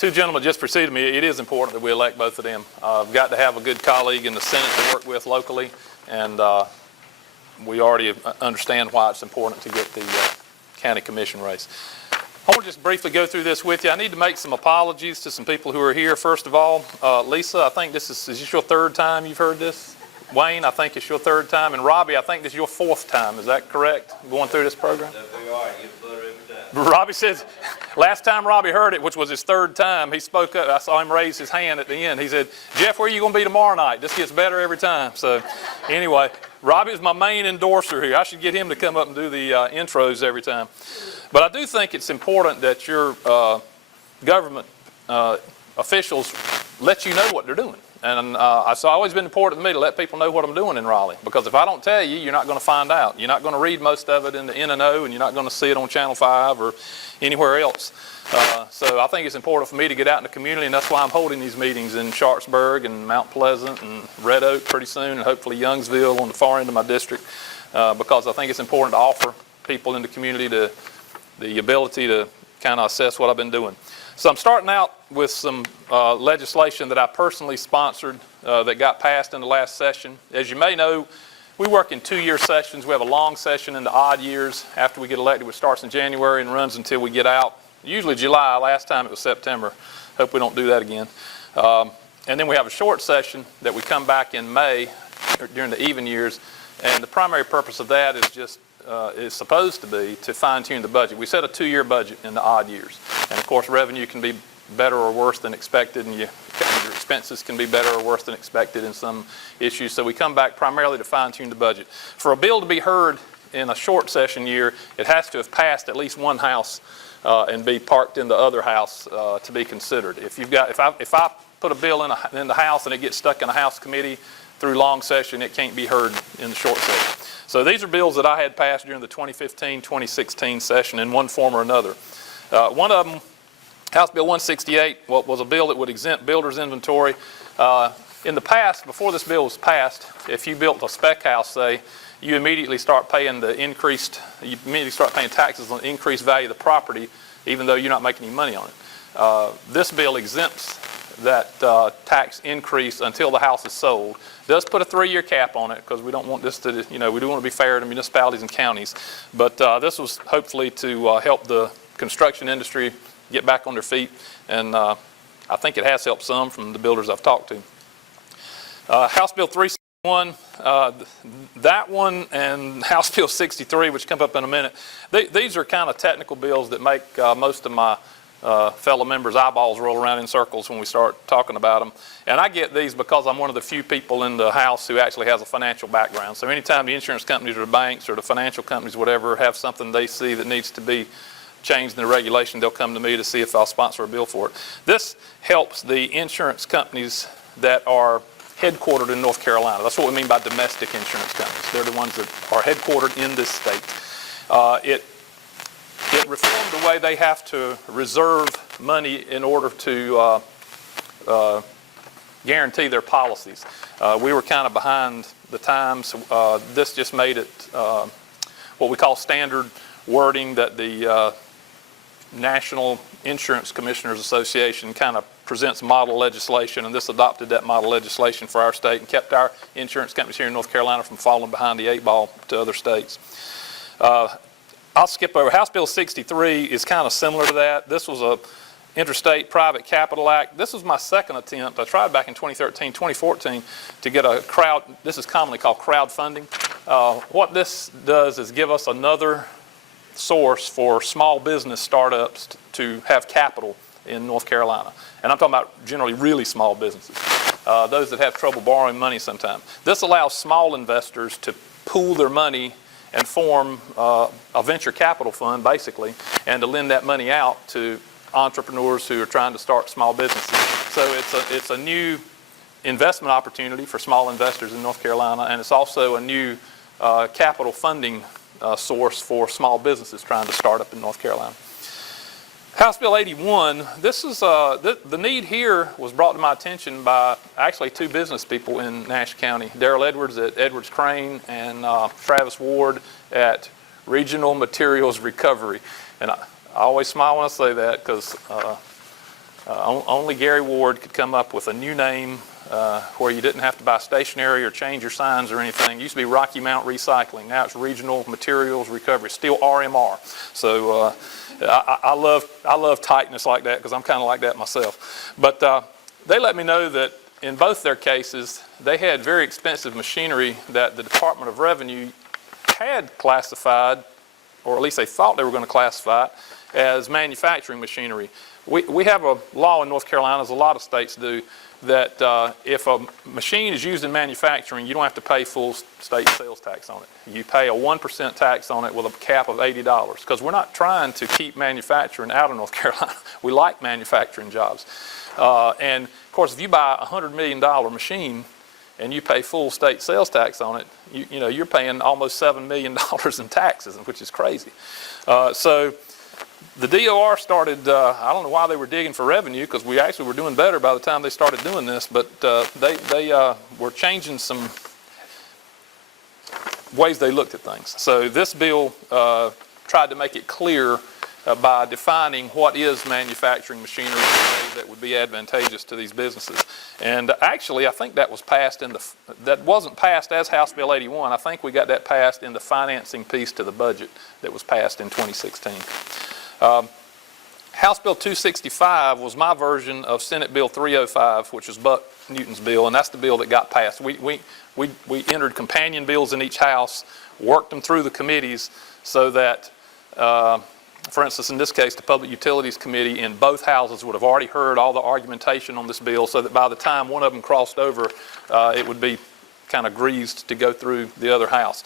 two gentlemen just preceded me, it is important that we elect both of them. I've got to have a good colleague in the Senate to work with locally, and we already understand why it's important to get the county commission race. I want to just briefly go through this with you. I need to make some apologies to some people who are here. First of all, Lisa, I think is this your third time you've heard this? Wayne, I think it's your third time. And Robbie, I think this is your fourth time. Is that correct, going through this program? Robbie says, last time Robbie heard it, which was his third time, he spoke up. I saw him raise his hand at the end. He said, Jeff, where are you going to be tomorrow night? This gets better every time. So anyway, Robbie is my main endorser here. I should get him to come up and do the intros every time. But I do think it's important that your government officials let you know what they're doing. And it's always been important to me to let people know what I'm doing in Raleigh. Because if I don't tell you, you're not going to find out. You're not going to read most of it in the N&O, and you're not going to see it on Channel 5 or anywhere else. So I think it's important for me to get out in the community, and that's why I'm holding these meetings in Sharpsburg and Mount Pleasant and Red Oak pretty soon, and hopefully Youngsville on the far end of my district, because I think it's important to offer people in the community the ability to kind of assess what I've been doing. So I'm starting out with some legislation that I personally sponsored that got passed in the last session. As you may know, we work in 2-year sessions. We have a long session in the odd years after we get elected, which starts in January and runs until we get out. Usually July. Last time it was September. Hope we don't do that again. And then we have a short session that we come back in May during the even years. And the primary purpose of that is just is supposed to be to fine-tune the budget. We set a 2-year budget in the odd years. And of course, revenue can be better or worse than expected, and your expenses can be better or worse than expected in some issues. So we come back primarily to fine-tune the budget. For a bill to be heard in a short session year, it has to have passed at least one house and be parked in the other house to be considered. If I put a bill in the House and it gets stuck in a House committee through long session, it can't be heard in the short session. So these are bills that I had passed during the 2015-2016 session in one form or another. One of them, House Bill 168, was a bill that would exempt builder's inventory. In the past, before this bill was passed, if you built a spec house, say, you immediately start paying taxes on the increased value of the property, even though you're not making any money on it. This bill exempts that tax increase until the house is sold. It does put a 3-year cap on it because we don't want this to, we do want to be fair to municipalities and counties. But this was hopefully to help the construction industry get back on their feet, and I think it has helped some from the builders I've talked to. House Bill 361, that one, and House Bill 63, which come up in a minute, these are kind of technical bills that make most of my fellow members' eyeballs roll around in circles when we start talking about them. And I get these because I'm one of the few people in the House who actually has a financial background. So anytime the insurance companies or the banks or the financial companies, whatever, have something they see that needs to be changed in the regulation, they'll come to me to see if I'll sponsor a bill for it. This helps the insurance companies that are headquartered in North Carolina. That's what we mean by domestic insurance companies. They're the ones that are headquartered in this state. It reformed the way they have to reserve money in order to guarantee their policies. We were kind of behind the times. This just made it what we call standard wording that the National Insurance Commissioners Association kind of presents model legislation, and this adopted that model legislation for our state and kept our insurance companies here in North Carolina from falling behind the 8 ball to other states. I'll skip over. House Bill 63 is kind of similar to that. This was a Interstate Private Capital Act. This was my second attempt. I tried back in 2013, 2014 to get a crowd, this is commonly called crowdfunding. What this does is give us another source for small business startups to have capital in North Carolina. And I'm talking about generally really small businesses, those that have trouble borrowing money sometimes. This allows small investors to pool their money and form a venture capital fund, basically, and to lend that money out to entrepreneurs who are trying to start small businesses. So it's a new investment opportunity for small investors in North Carolina, and it's also a new capital funding source for small businesses trying to start up in North Carolina. House Bill 81, this is, the need here was brought to my attention by actually 2 business people in Nash County, Darrell Edwards at Edwards Crane and Travis Ward at Regional Materials Recovery. And I always smile when I say that because Only Gary Ward could come up with a new name where you didn't have to buy stationery or change your signs or anything. It used to be Rocky Mount Recycling. Now it's Regional Materials Recovery. It's still RMR. So I love tightness like that because I'm kind of like that myself. But they let me know that in both their cases, they had very expensive machinery that the Department of Revenue had classified, or at least they thought they were going to classify it, as manufacturing machinery. We have a law in North Carolina, as a lot of states do, that if a machine is used in manufacturing, you don't have to pay full state sales tax on it. You pay a 1% tax on it with a cap of $80, because we're not trying to keep manufacturing out of North Carolina. We like manufacturing jobs. And of course, if you buy a $100 million machine and you pay full state sales tax on it, you know, you're paying almost $7 million in taxes, which is crazy. So the DOR started, I don't know why they were digging for revenue, because we actually were doing better by the time they started doing this, but they were changing some ways they looked at things. So this bill tried to make it clear by defining what is manufacturing machinery in a way that would be advantageous to these businesses. And actually, I think that was passed that wasn't passed as House Bill 81. I think we got that passed in the financing piece to the budget that was passed in 2016. House Bill 265 was my version of Senate Bill 305, which was Buck Newton's bill, and that's the bill that got passed. We entered companion bills in each house, worked them through the committees so that for instance, in this case, the Public Utilities Committee in both houses would have already heard all the argumentation on this bill, so that by the time one of them crossed over, it would be kind of greased to go through the other house.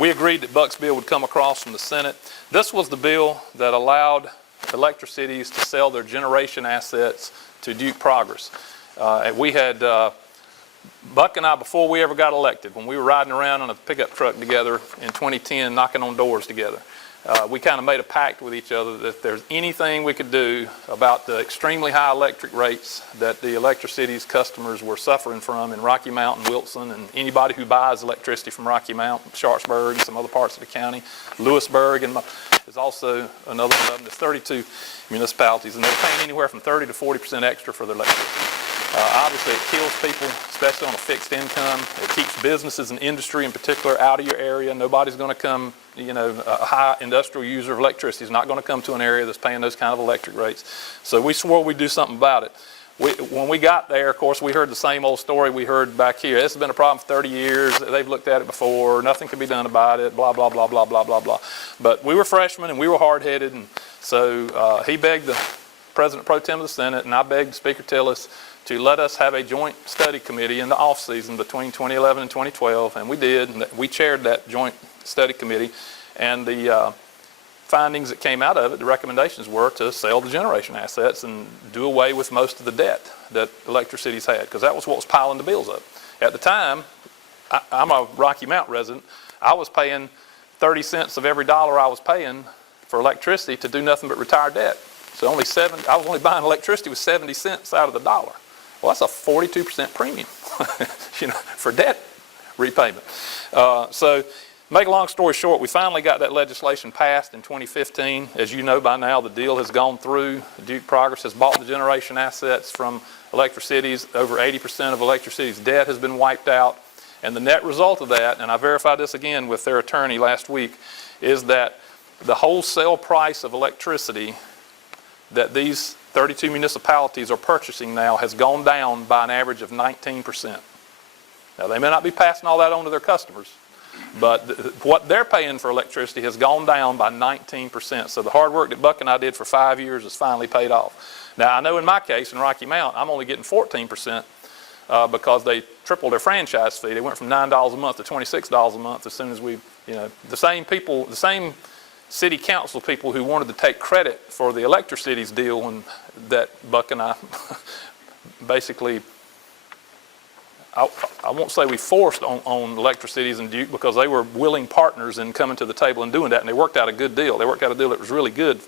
We agreed that Buck's bill would come across from the Senate. This was the bill that allowed electricities to sell their generation assets to Duke Progress. We had, Buck and I, before we ever got elected, when we were riding around on a pickup truck together in 2010, knocking on doors together, we kind of made a pact with each other that if there's anything we could do about the extremely high electric rates that the electricity's customers were suffering from in Rocky Mount and Wilson, and anybody who buys electricity from Rocky Mount, Sharpsburg, and some other parts of the county, Lewisburg, and there's also another one of them. There's 32 municipalities, and they're paying anywhere from 30 to 40% extra for their electricity. Obviously, it kills people, especially on a fixed income. It keeps businesses and industry in particular out of your area. Nobody's going to come, you know, a high industrial user of electricity is not going to come to an area that's paying those kind of electric rates. So we swore we'd do something about it. When we got there, of course, we heard the same old story we heard back here. This has been a problem for 30 years. They've looked at it before. Nothing can be done about it, blah, blah, blah, blah, blah, blah, blah. But we were freshmen and we were hard-headed, and so he begged the President Pro Tem of the Senate, and I begged Speaker Tillis to let us have a joint study committee in the off-season between 2011 and 2012, and we did. And we chaired that joint study committee, and the findings that came out of it, the recommendations were to sell the generation assets and do away with most of the debt that electricities had, because that was what was piling the bills up. At the time, I'm a Rocky Mount resident, I was paying 30 cents of every dollar I was paying for electricity to do nothing but retire debt. So I was only buying electricity with 70 cents out of the dollar. Well, that's a 42% premium, you know, for debt repayment. So, make a long story short, we finally got that legislation passed in 2015. As you know by now, the deal has gone through. Duke Progress has bought the generation assets from electricities. Over 80% of electricity's debt has been wiped out. And the net result of that, and I verified this again with their attorney last week, is that the wholesale price of electricity that these 32 municipalities are purchasing now has gone down by an average of 19%. Now, they may not be passing all that on to their customers, but what they're paying for electricity has gone down by 19%. So the hard work that Buck and I did for 5 years has finally paid off. Now, I know in my case, in Rocky Mount, I'm only getting 14% because they tripled their franchise fee. They went from $9 a month to $26 a month as soon as we, you know, the same people, the same city council people who wanted to take credit for the electricity's deal, and that Buck and I basically, I won't say we forced on electricities and Duke, because they were willing partners in coming to the table and doing that, and they worked out a good deal. They worked out a deal that was really good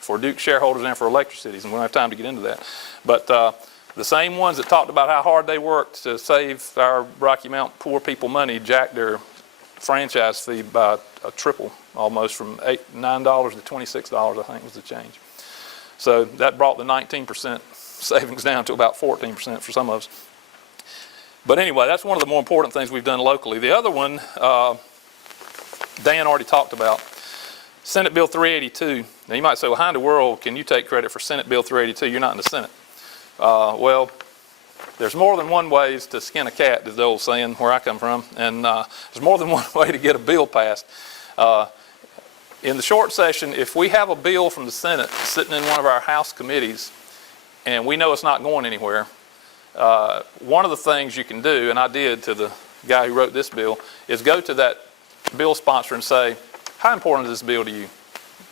for Duke shareholders and for electricities, and we don't have time to get into that. But the same ones that talked about how hard they worked to save our Rocky Mount poor people money jacked their franchise fee by a triple, almost from $9 to $26, I think was the change. So that brought the 19% savings down to about 14% for some of us. But anyway, that's one of the more important things we've done locally. The other one, Dan already talked about, Senate Bill 382. Now you might say, well, how in the world can you take credit for Senate Bill 382? You're not in the Senate. Well, there's more than one ways to skin a cat, is the old saying where I come from, and there's more than one way to get a bill passed. In the short session, if we have a bill from the Senate sitting in one of our House committees and we know it's not going anywhere, one of the things you can do, and I did to the guy who wrote this bill, is go to that bill sponsor and say, how important is this bill to you?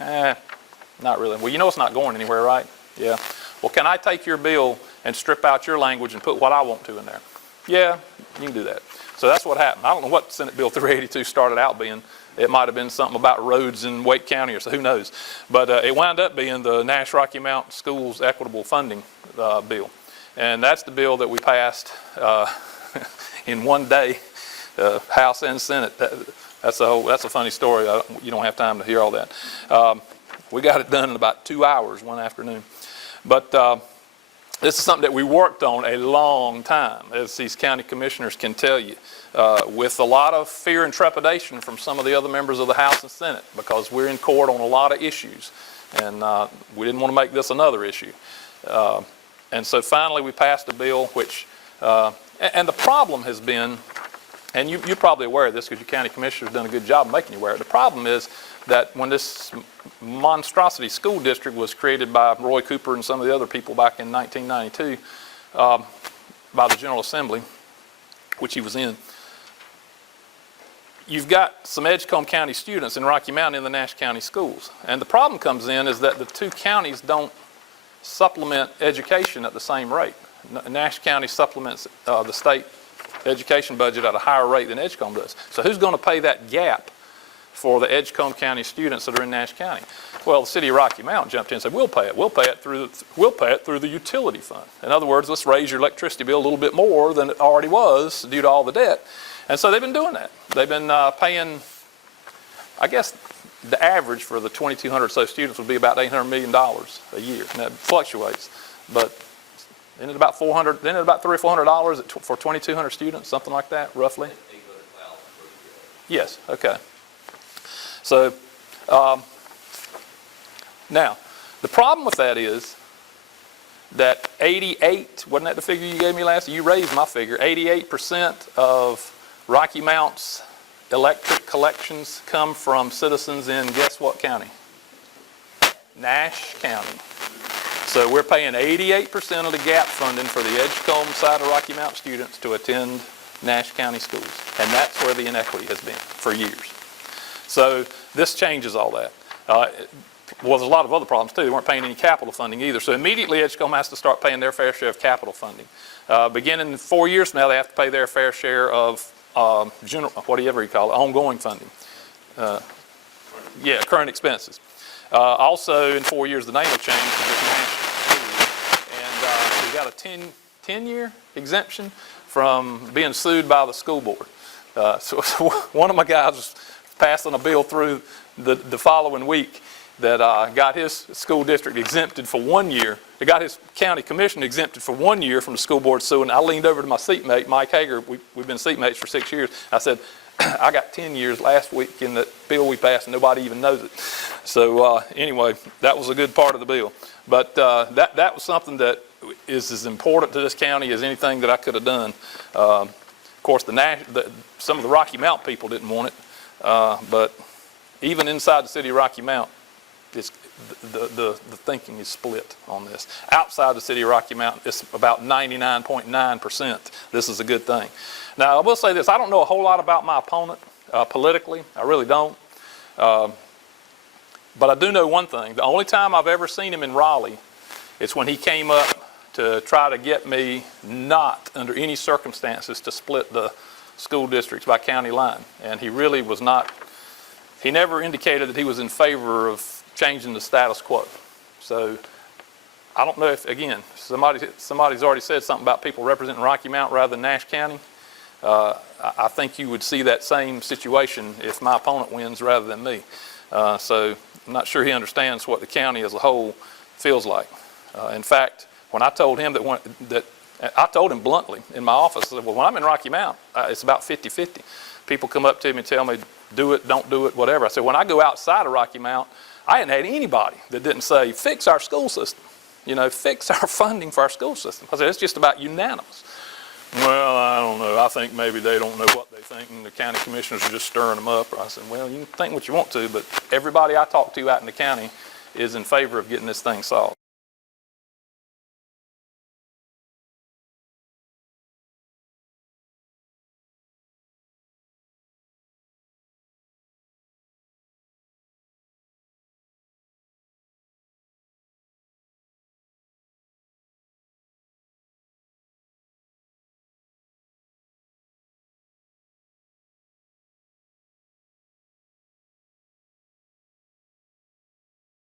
Not really. Well, you know it's not going anywhere, right? Yeah. Well, can I take your bill and strip out your language and put what I want to in there? Yeah, you can do that. So that's what happened. I don't know what Senate Bill 382 started out being. It might have been something about roads in Wake County or so, who knows. But it wound up being the Nash Rocky Mountain Schools Equitable Funding bill. And that's the bill that we passed in one day, House and Senate. That's a funny story. You don't have time to hear all that. We got it done in about 2 hours one afternoon. But this is something that we worked on a long time, as these county commissioners can tell you, with a lot of fear and trepidation from some of the other members of the House and Senate, because we're in court on a lot of issues, and we didn't want to make this another issue. And so finally we passed a bill which, and the problem has been, and you're probably aware of this because your county commissioner's done a good job of making you aware. The problem is that when this monstrosity school district was created by Roy Cooper and some of the other people back in 1992 by the General Assembly, which he was in, you've got some Edgecombe County students in Rocky Mountain in the Nash County schools. And the problem comes in is that the two counties don't supplement education at the same rate. Nash County supplements the state education budget at a higher rate than Edgecombe does. So who's going to pay that gap for the Edgecombe County students that are in Nash County? Well, the city of Rocky Mountain jumped in and said, we'll pay it. We'll pay it through the utility fund. In other words, let's raise your electricity bill a little bit more than it already was due to all the debt. And so they've been doing that. They've been paying, I guess, the average for the 2,200 or so students would be about $800 million a year. And that fluctuates. But isn't it about $300 or $400 for 2,200 students, something like that, roughly? Yes, okay. So now, the problem with that is that 88, wasn't that the figure you gave me last? You raised my figure. 88% of Rocky Mount's electric collections come from citizens in guess what county? Nash County. So we're paying 88% of the gap funding for the Edgecombe side of Rocky Mountain students to attend Nash County schools. And that's where the inequity has been for years. So this changes all that. Well, there's a lot of other problems too. They weren't paying any capital funding either. So immediately Edgecombe has to start paying their fair share of capital funding. Beginning 4 years from now, they have to pay their fair share of general, whatever you call it, ongoing funding. Yeah, current expenses. Also, in 4 years, the name will change to just Nash. And we got a 10-year exemption from being sued by the school board. So one of my guys was passing a bill through the following week that got his school district exempted for 1 year. It got his county commission exempted for 1 year from the school board suing. I leaned over to my seatmate, Mike Hager. We've been seatmates for 6 years. I said, I got 10 years last week in the bill we passed and nobody even knows it. So anyway, that was a good part of the bill. But that was something that is as important to this county as anything that I could have done. Of course, some of the Rocky Mountain people didn't want it, but even inside the city of Rocky Mountain, the thinking is split on this. Outside the city of Rocky Mountain, it's about 99.9%. This is a good thing. Now, I will say this. I don't know a whole lot about my opponent politically. I really don't. But I do know one thing. The only time I've ever seen him in Raleigh is when he came up to try to get me not, under any circumstances, to split the school districts by county line. And he really was not. He never indicated that he was in favor of changing the status quo. So I don't know if, again, somebody's already said something about people representing Rocky Mountain rather than Nash County. I think you would see that same situation if my opponent wins rather than me. So I'm not sure he understands what the county as a whole feels like. In fact, when I told him that I told him bluntly in my office, I said, well, when I'm in Rocky Mount, it's about 50-50. People come up to me and tell me, do it, don't do it, whatever. I said, when I go outside of Rocky Mount, I hadn't had anybody that didn't say, fix our school system. You know, fix our funding for our school system. I said, it's just about unanimous. Well, I don't know. I think maybe they don't know what they think, and the county commissioners are just stirring them up. I said, well, you can think what you want to, but everybody I talk to out in the county is in favor of getting this thing solved.